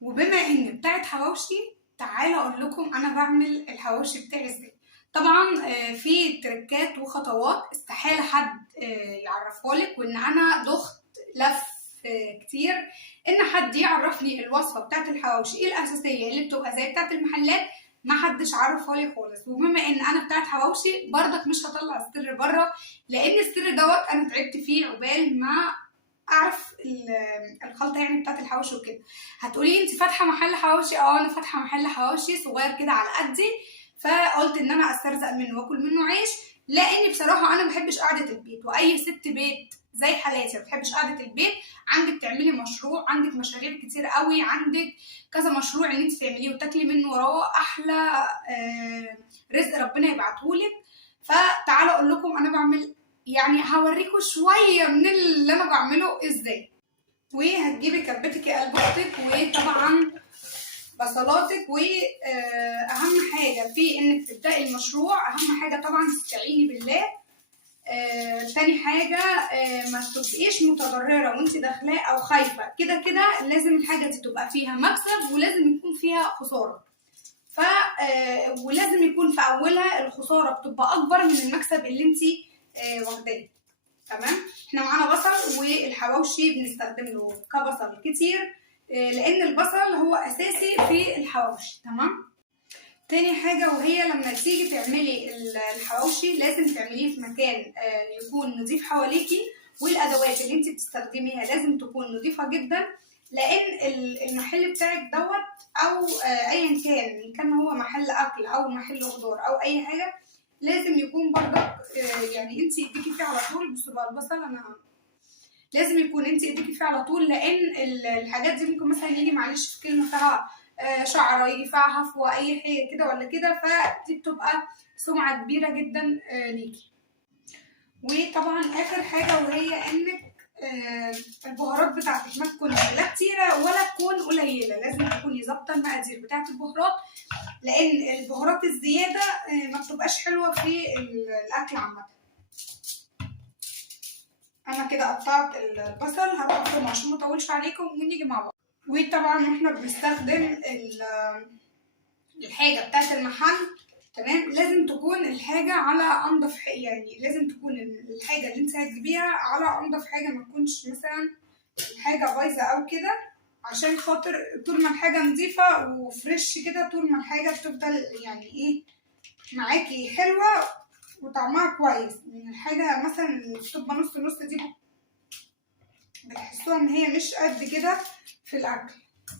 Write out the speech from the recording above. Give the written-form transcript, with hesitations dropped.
وبما اني بتاعت حواوشي، تعالى اقول لكم انا بعمل الحواوشي بتاعي ازاي. طبعا في تركات وخطوات استحالة حد يعرفها لك، وان انا دخت لف كتير ان حد يعرفني الوصفة بتاعت الحواوشي ايه الاساسية اللي بتبقى زي بتاعت المحلات. ما حدش عرفها لي خالص. وبما ان انا بتاعت حواوشي برضك مش هطلع السر بره، لان السر دوت انا تعبت فيه عقبال ما اعرف الخلطه يعني بتاعت الحواوشي وكده. هتقولي انت فاتحه محل حواوشي؟ اه، انا فاتحه محل حواوشي صغير كده على قدي، فقلت ان انا استرزق منه واكل منه عيش. لاني بصراحه انا ما بحبش قعده البيت، واي ست بيت زي حالاتي ما بتحبش قعده البيت. عندك تعملي مشروع، عندك مشاريع كتير قوي، عندك كذا مشروع ان انت تعمليه وتاكلي منه وراه احلى رزق ربنا يبعتهولك. فتعالوا اقول لكم انا بعمل، يعني هوريكم شويه من اللي انا بعمله ازاي. وهتجيبي كبتك يا قلب اختك، وطبعا بصلاتك، واهم حاجه في انك تبداي المشروع، اهم حاجه طبعا تستعيني بالله. تاني حاجه ما تبقيش متضرره وانت داخلاه او خايفه. كده كده لازم الحاجه دي تبقى فيها مكسب ولازم يكون فيها خساره. ولازم يكون في اولها الخساره بتبقى اكبر من المكسب اللي انت واخداه. تمام. احنا معانا بصل، والحواوشي بنستخدم له كبصل كتير لان البصل هو اساسي في الحواوشي. تمام. تاني حاجه، وهي لما تيجي تعملي الحواوشي لازم تعمليه في مكان يكون نظيف حواليكي، والادوات اللي انت بتستخدميها لازم تكون نظيفه جدا. لان المحل بتاعك دوت او ايا كان هو محل اكل او محل خضار او اي حاجه، لازم يكون برضك يعني انت ايديكي فيه على طول. بصوا بقى البصل انا لازم يكون انت ايديكي فيه على طول، لان الحاجات دي ممكن مثلا يجي معلش في كلمه فيها شعره، يجي فيها عفوه، اي حاجه كده ولا كده، فدي بتبقى سمعه كبيره جدا ليكي. وطبعا اخر حاجه وهي انك البهارات بتاعتك ما تكونش لا كتيره ولا تكون قليله، لازم تكوني ظابطه المقادير بتاعت البهارات، لان البهارات الزياده ما بتبقاش حلوه في الاكل عامه. انا كده قطعت البصل، هقطعهم عشان ما اطولش عليكم ونيجي مع بعض. وطبعا احنا بنستخدم الحاجه بتاعت المحل. تمام. لازم تكون الحاجه على انضف يعني لازم تكون الحاجه اللي انت هتجيبيها على انضف حاجه، ما تكونش مثلا الحاجه بايظه او كده، عشان خاطر طول ما الحاجه نظيفه وفريش كده، طول ما الحاجه بتفضل يعني ايه معاكي حلوه وطعمها كويس. من الحاجه مثلا اللي بتبقى نص نص دي بتحسوها ان هي مش قد كده في الاكل.